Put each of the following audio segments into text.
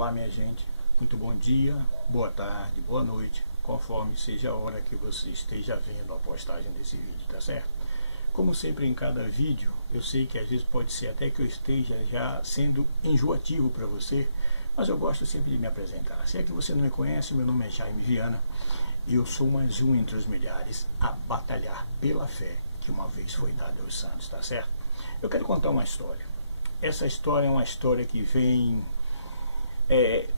Olá minha gente, muito bom dia, boa tarde, boa noite, conforme seja a hora que você esteja vendo a postagem desse vídeo, tá certo? Como sempre em cada vídeo, eu sei que às vezes pode ser até que eu esteja já sendo enjoativo para você, mas eu gosto sempre de me apresentar. Se é que você não me conhece, meu nome é Jaime Viana e eu sou mais um entre os milhares a batalhar pela fé que uma vez foi dada aos santos, tá certo? Eu quero contar uma história. Essa história é uma história que vem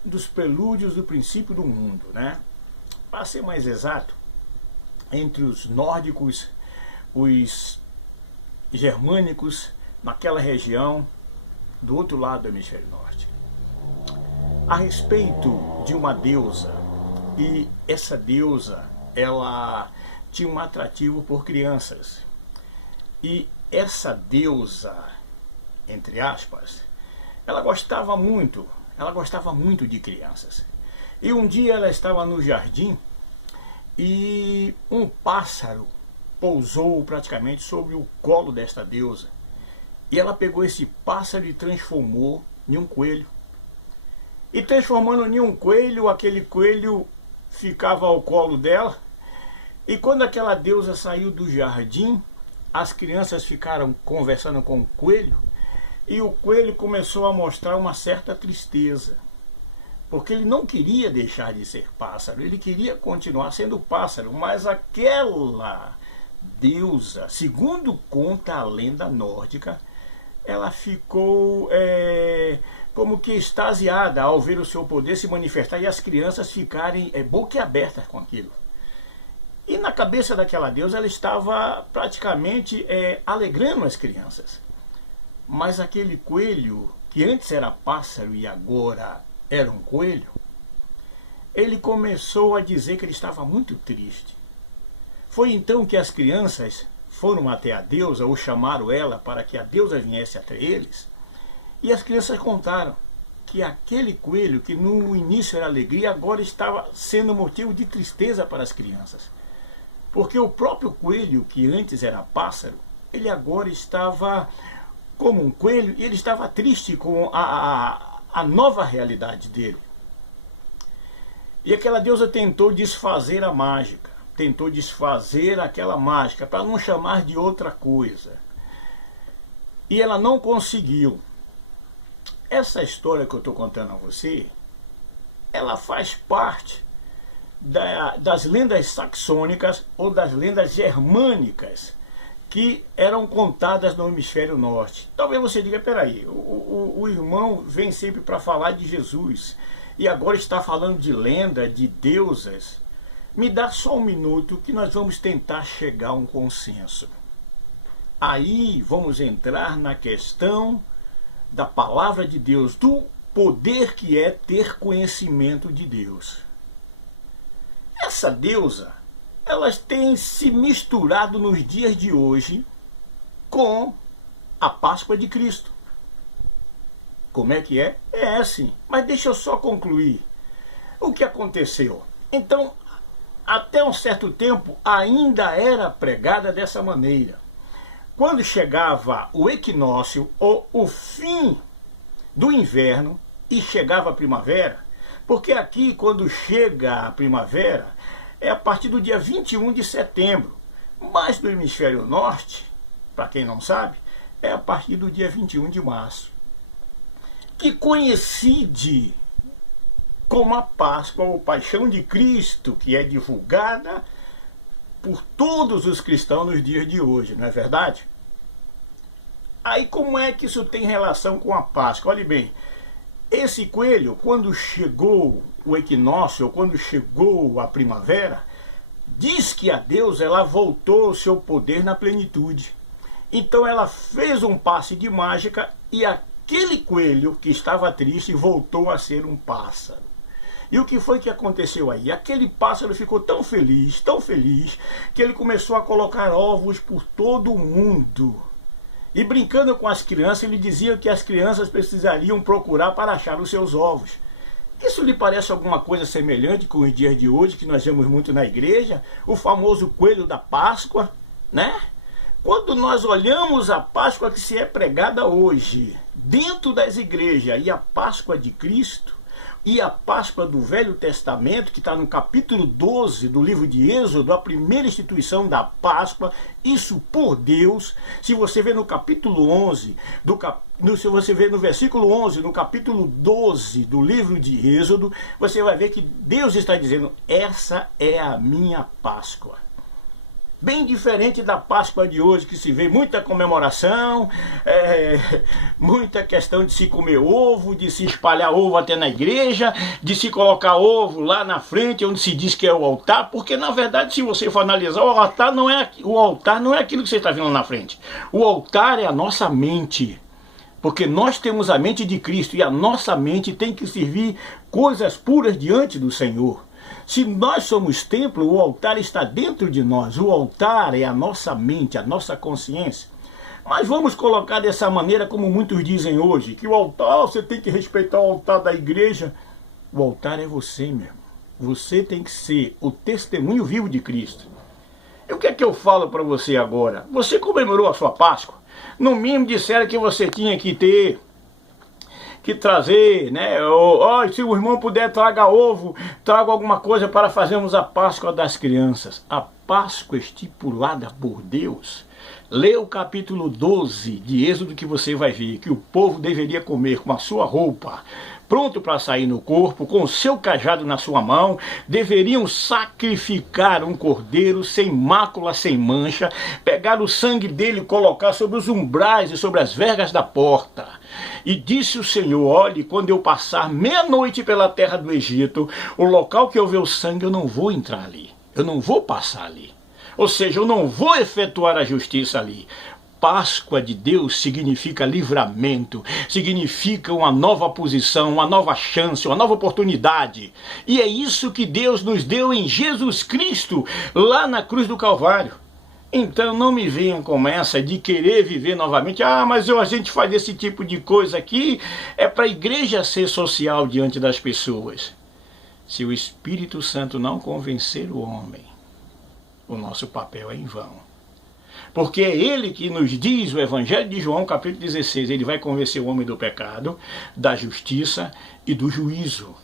dos prelúdios do princípio do mundo, né? Para ser mais exato, entre os nórdicos, os germânicos, naquela região do outro lado do hemisfério norte, a respeito de uma deusa, e essa deusa, ela tinha um atrativo por crianças, e essa deusa, entre aspas, ela gostava muito de crianças. E um dia ela estava no jardim e um pássaro pousou praticamente sobre o colo desta deusa. E ela pegou esse pássaro e transformou em um coelho. E transformando em um coelho, aquele coelho ficava ao colo dela. E quando aquela deusa saiu do jardim, as crianças ficaram conversando com o coelho. E o coelho começou a mostrar uma certa tristeza, porque ele não queria deixar de ser pássaro, ele queria continuar sendo pássaro, mas aquela deusa, segundo conta a lenda nórdica, ela ficou como que extasiada ao ver o seu poder se manifestar e as crianças ficarem boquiabertas com aquilo. E na cabeça daquela deusa ela estava praticamente alegrando as crianças. Mas aquele coelho, que antes era pássaro e agora era um coelho, ele começou a dizer que ele estava muito triste. Foi então que as crianças foram até a deusa, ou chamaram ela para que a deusa viesse até eles, e as crianças contaram que aquele coelho, que no início era alegria, agora estava sendo motivo de tristeza para as crianças. Porque o próprio coelho, que antes era pássaro, ele agora estava como um coelho, e ele estava triste com a nova realidade dele. E aquela deusa tentou desfazer a mágica, tentou desfazer aquela mágica, para não chamar de outra coisa. E ela não conseguiu. Essa história que eu estou contando a você, ela faz parte das lendas saxônicas ou das lendas germânicas, que eram contadas no hemisfério norte. Talvez você diga, peraí, o irmão vem sempre para falar de Jesus, e agora está falando de lenda, de deusas. Me dá só um minuto que nós vamos tentar chegar a um consenso. Aí vamos entrar na questão da palavra de Deus, do poder que é ter conhecimento de Deus. Essa deusa, elas têm se misturado nos dias de hoje com a Páscoa de Cristo. Como é que é? É assim. Mas deixa eu só concluir o que aconteceu. Então, até um certo tempo, ainda era pregada dessa maneira. Quando chegava o equinócio, ou o fim do inverno, e chegava a primavera, porque aqui, quando chega a primavera, é a partir do dia 21 de setembro, mas no hemisfério norte, para quem não sabe, é a partir do dia 21 de março, que coincide com a Páscoa ou Paixão de Cristo, que é divulgada por todos os cristãos nos dias de hoje, não é verdade? Aí como é que isso tem relação com a Páscoa? Olhe bem, esse coelho, quando chegou o equinócio, ou quando chegou a primavera, diz que a deusa, ela voltou ao seu poder na plenitude. Então ela fez um passe de mágica e aquele coelho que estava triste voltou a ser um pássaro. E o que foi que aconteceu aí? Aquele pássaro ficou tão feliz, que ele começou a colocar ovos por todo o mundo. E brincando com as crianças, ele dizia que as crianças precisariam procurar para achar os seus ovos. Isso lhe parece alguma coisa semelhante com os dias de hoje, que nós vemos muito na igreja? O famoso coelho da Páscoa, né? Quando nós olhamos a Páscoa que se é pregada hoje, dentro das igrejas, e a Páscoa de Cristo, E a Páscoa do Velho Testamento, que está no capítulo 12 do livro de Êxodo, a primeira instituição da Páscoa, isso por Deus. Se você vê no capítulo 11, se você vê no versículo 11, no capítulo 12 do livro de Êxodo, você vai ver que Deus está dizendo, essa é a minha Páscoa. Bem diferente da Páscoa de hoje, que se vê muita comemoração, muita questão de se comer ovo, de se espalhar ovo até na igreja, de se colocar ovo lá na frente, onde se diz que é o altar, porque na verdade, se você for analisar, o altar não é aquilo que você está vendo na frente. O altar é a nossa mente, porque nós temos a mente de Cristo e a nossa mente tem que servir coisas puras diante do Senhor. Se nós somos templo, o altar está dentro de nós. O altar é a nossa mente, a nossa consciência. Mas vamos colocar dessa maneira como muitos dizem hoje, que o altar, você tem que respeitar o altar da igreja. O altar é você, meu irmão. Você tem que ser o testemunho vivo de Cristo. E o que é que eu falo para você agora? Você comemorou a sua Páscoa? No mínimo disseram que você tinha que trazer, né? Se o irmão puder, traga ovo, traga alguma coisa para fazermos a Páscoa das crianças. A Páscoa estipulada por Deus. Lê o capítulo 12 de Êxodo que você vai ver que o povo deveria comer com a sua roupa pronto para sair no corpo, com o seu cajado na sua mão, deveriam sacrificar um cordeiro sem mácula, sem mancha, pegar o sangue dele e colocar sobre os umbrais e sobre as vergas da porta. E disse o Senhor, olhe, quando eu passar meia-noite pela terra do Egito, o local que eu ver o sangue, eu não vou entrar ali, eu não vou passar ali. Ou seja, eu não vou efetuar a justiça ali. Páscoa de Deus significa livramento, significa uma nova posição, uma nova chance, uma nova oportunidade. E é isso que Deus nos deu em Jesus Cristo, lá na cruz do Calvário. Então não me venham com essa de querer viver novamente. Mas a gente faz esse tipo de coisa aqui, é para a igreja ser social diante das pessoas. Se o Espírito Santo não convencer o homem, o nosso papel é em vão. Porque é ele que nos diz, o Evangelho de João, capítulo 16, ele vai convencer o homem do pecado, da justiça e do juízo.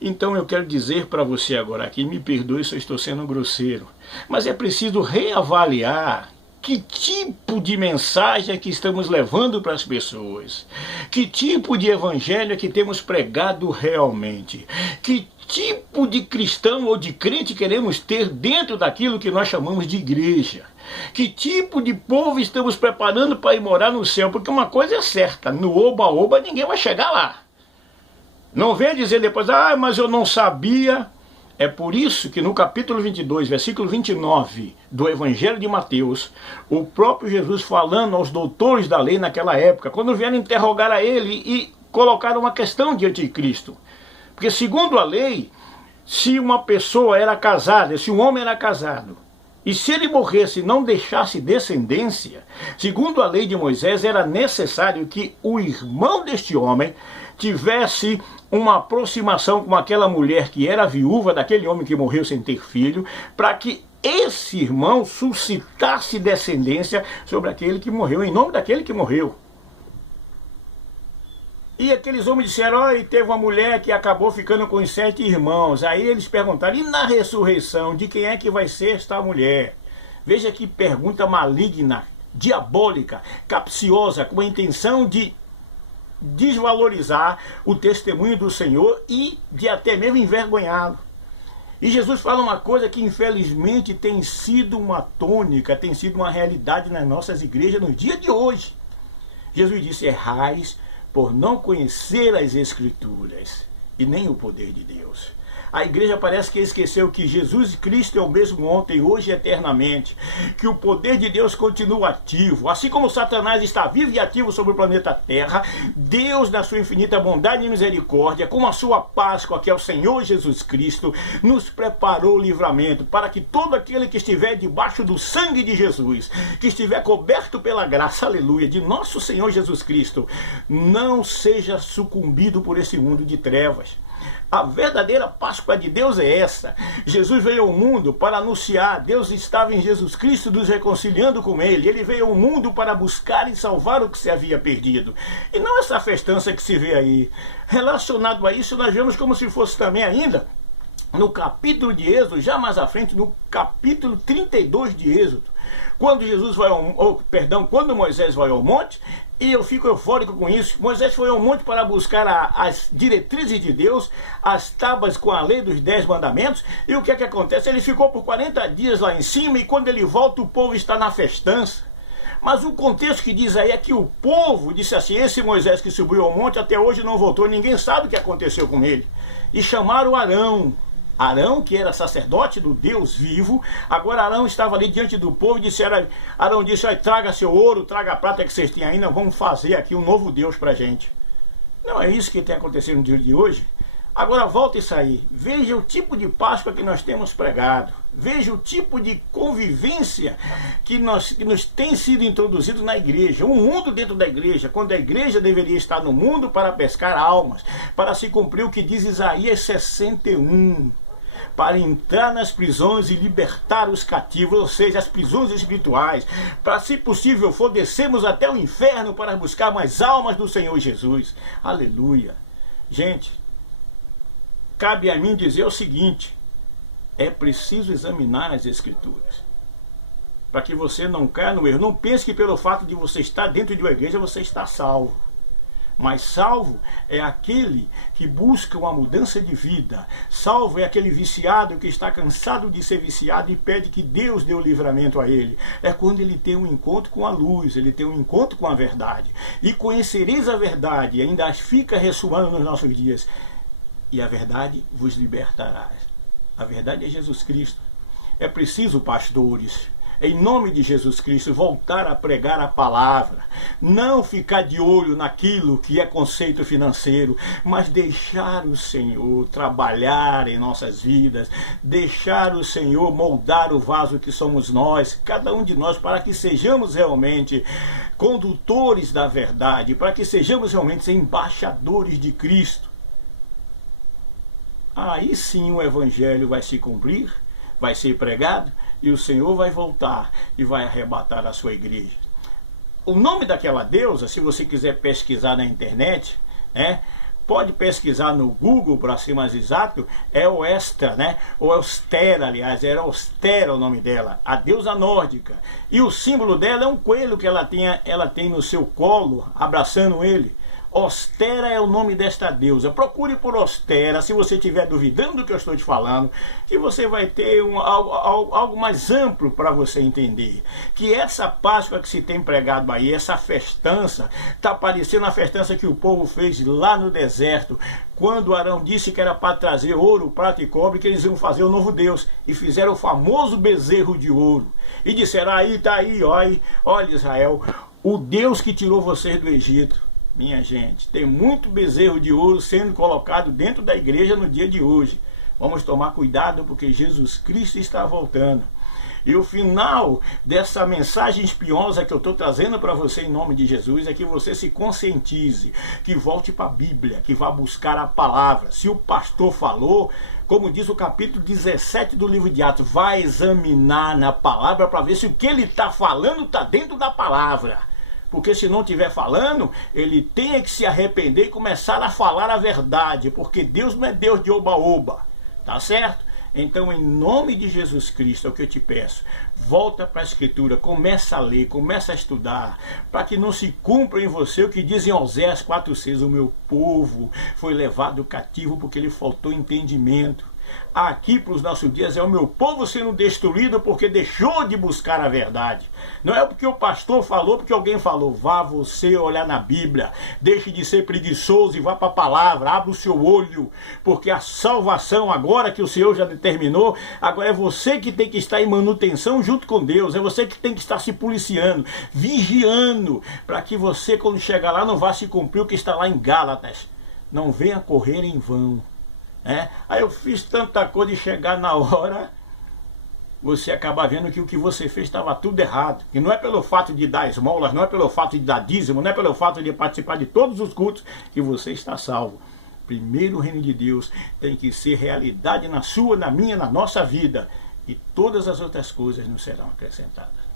Então eu quero dizer para você agora aqui, me perdoe se eu estou sendo grosseiro, mas é preciso reavaliar que tipo de mensagem é que estamos levando para as pessoas, que tipo de evangelho é que temos pregado realmente, que tipo de cristão ou de crente queremos ter dentro daquilo que nós chamamos de igreja. Que tipo de povo estamos preparando para ir morar no céu? Porque uma coisa é certa, no oba-oba ninguém vai chegar lá. Não venha dizer depois, mas eu não sabia. É por isso que no capítulo 22, versículo 29 do Evangelho de Mateus, o próprio Jesus falando aos doutores da lei naquela época, quando vieram interrogar a ele e colocaram uma questão diante de Cristo. Porque segundo a lei, se uma pessoa era casada, se um homem era casado, e se ele morresse e não deixasse descendência, segundo a lei de Moisés, era necessário que o irmão deste homem tivesse uma aproximação com aquela mulher que era viúva daquele homem que morreu sem ter filho, para que esse irmão suscitasse descendência sobre aquele que morreu, em nome daquele que morreu. E aqueles homens disseram, e teve uma mulher que acabou ficando com os 7 irmãos. Aí eles perguntaram, e na ressurreição, de quem é que vai ser esta mulher? Veja que pergunta maligna, diabólica, capciosa, com a intenção de desvalorizar o testemunho do Senhor e de até mesmo envergonhá-lo. E Jesus fala uma coisa que infelizmente tem sido uma tônica, tem sido uma realidade nas nossas igrejas no dia de hoje. Jesus disse, errais por não conhecer as Escrituras e nem o poder de Deus. A igreja parece que esqueceu que Jesus Cristo é o mesmo ontem, hoje e eternamente. Que o poder de Deus continua ativo. Assim como Satanás está vivo e ativo sobre o planeta Terra, Deus, na sua infinita bondade e misericórdia, com a sua Páscoa, que é o Senhor Jesus Cristo, nos preparou o livramento para que todo aquele que estiver debaixo do sangue de Jesus, que estiver coberto pela graça, aleluia, de nosso Senhor Jesus Cristo, não seja sucumbido por esse mundo de trevas. A verdadeira Páscoa de Deus é essa. Jesus veio ao mundo para anunciar. Deus estava em Jesus Cristo nos reconciliando com Ele. Ele veio ao mundo para buscar e salvar o que se havia perdido. E não essa festança que se vê aí. Relacionado a isso, nós vemos como se fosse também ainda no capítulo de Êxodo, já mais à frente, no capítulo 32 de Êxodo. Quando quando Moisés vai ao monte, e eu fico eufórico com isso. Moisés foi ao monte para buscar as diretrizes de Deus, as tábuas com a lei dos 10 mandamentos. E o que é que acontece? Ele ficou por 40 dias lá em cima, e quando ele volta, o povo está na festança. Mas o contexto que diz aí é que o povo disse assim: esse Moisés que subiu ao monte até hoje não voltou, ninguém sabe o que aconteceu com ele. E chamaram Arão. Arão, que era sacerdote do Deus vivo, agora Arão estava ali diante do povo e Arão disse: traga seu ouro, traga a prata que vocês têm aí, nós vamos fazer aqui um novo Deus para a gente. Não é isso que tem acontecido no dia de hoje? Agora volta isso aí, veja o tipo de Páscoa que nós temos pregado, veja o tipo de convivência que nos tem sido introduzido na igreja, um mundo dentro da igreja, quando a igreja deveria estar no mundo para pescar almas, para se cumprir o que diz Isaías 61. Para entrar nas prisões e libertar os cativos, ou seja, as prisões espirituais, para, se possível for, descermos até o inferno para buscar mais almas do Senhor Jesus. Aleluia. Gente, cabe a mim dizer o seguinte: é preciso examinar as Escrituras, para que você não caia no erro. Não pense que pelo fato de você estar dentro de uma igreja você está salvo. Mas salvo é aquele que busca uma mudança de vida. Salvo é aquele viciado que está cansado de ser viciado e pede que Deus dê o livramento a ele. É quando ele tem um encontro com a luz, ele tem um encontro com a verdade. E conhecereis a verdade, ainda fica ressoando nos nossos dias. E a verdade vos libertará. A verdade é Jesus Cristo. É preciso, pastores, em nome de Jesus Cristo, voltar a pregar a palavra, não ficar de olho naquilo que é conceito financeiro, mas deixar o Senhor trabalhar em nossas vidas, deixar o Senhor moldar o vaso que somos nós, cada um de nós, para que sejamos realmente condutores da verdade, para que sejamos realmente embaixadores de Cristo. Aí sim o Evangelho vai se cumprir, vai ser pregado, e o Senhor vai voltar e vai arrebatar a sua igreja. O nome daquela deusa, se você quiser pesquisar na internet, pode pesquisar no Google, para ser mais exato, é Ostra, ou Ostera, aliás, era Ostera o nome dela, a deusa nórdica. E o símbolo dela é um coelho que ela tem no seu colo, abraçando ele. Ostera é o nome desta deusa. Procure por Ostera, se você estiver duvidando do que eu estou te falando, que você vai ter algo mais amplo para você entender. Que essa Páscoa que se tem pregado aí, essa festança, está parecendo a festança que o povo fez lá no deserto, quando Arão disse que era para trazer ouro, prata e cobre, que eles iam fazer o novo Deus, e fizeram o famoso bezerro de ouro. E disseram: aí, está aí, olha Israel, o Deus que tirou vocês do Egito. Minha gente, tem muito bezerro de ouro sendo colocado dentro da igreja no dia de hoje. Vamos tomar cuidado, porque Jesus Cristo está voltando. E o final dessa mensagem espinhosa que eu estou trazendo para você em nome de Jesus é que você se conscientize, que volte para a Bíblia, que vá buscar a palavra. Se o pastor falou, como diz o capítulo 17 do livro de Atos, vai examinar na palavra para ver se o que ele está falando está dentro da palavra. Porque se não estiver falando, ele tem que se arrepender e começar a falar a verdade, porque Deus não é Deus de oba-oba, tá certo? Então, em nome de Jesus Cristo, é o que eu te peço: volta para a Escritura, começa a ler, começa a estudar, para que não se cumpra em você o que diz em Oséias 4,6, o meu povo foi levado cativo porque lhe faltou entendimento. Aqui para os nossos dias é o meu povo sendo destruído porque deixou de buscar a verdade. Não é porque o pastor falou, porque alguém falou. Vá você olhar na Bíblia, deixe de ser preguiçoso e vá para a palavra, abra o seu olho, porque a salvação agora que o Senhor já determinou, agora é você que tem que estar em manutenção junto com Deus, é você que tem que estar se policiando, vigiando, para que você, quando chegar lá, não vá se cumprir o que está lá em Gálatas: não venha correr em vão. Aí eu fiz tanta coisa e chegar na hora, você acaba vendo que o que você fez estava tudo errado. E não é pelo fato de dar esmolas, não é pelo fato de dar dízimo, não é pelo fato de participar de todos os cultos que você está salvo. Primeiro o reino de Deus tem que ser realidade na sua, na minha, na nossa vida. E todas as outras coisas nos serão acrescentadas.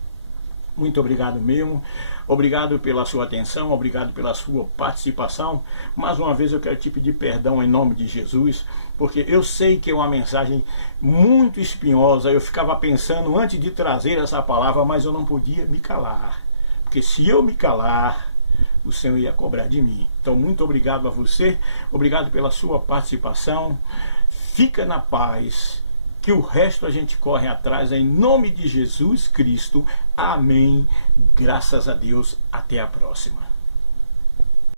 Muito obrigado mesmo, obrigado pela sua atenção, obrigado pela sua participação. Mais uma vez eu quero te pedir perdão em nome de Jesus, porque eu sei que é uma mensagem muito espinhosa. Eu ficava pensando antes de trazer essa palavra, mas eu não podia me calar, porque se eu me calar, o Senhor ia cobrar de mim. Então muito obrigado a você, obrigado pela sua participação. Fica na paz, que o resto a gente corre atrás em nome de Jesus Cristo. Amém. Graças a Deus. Até a próxima.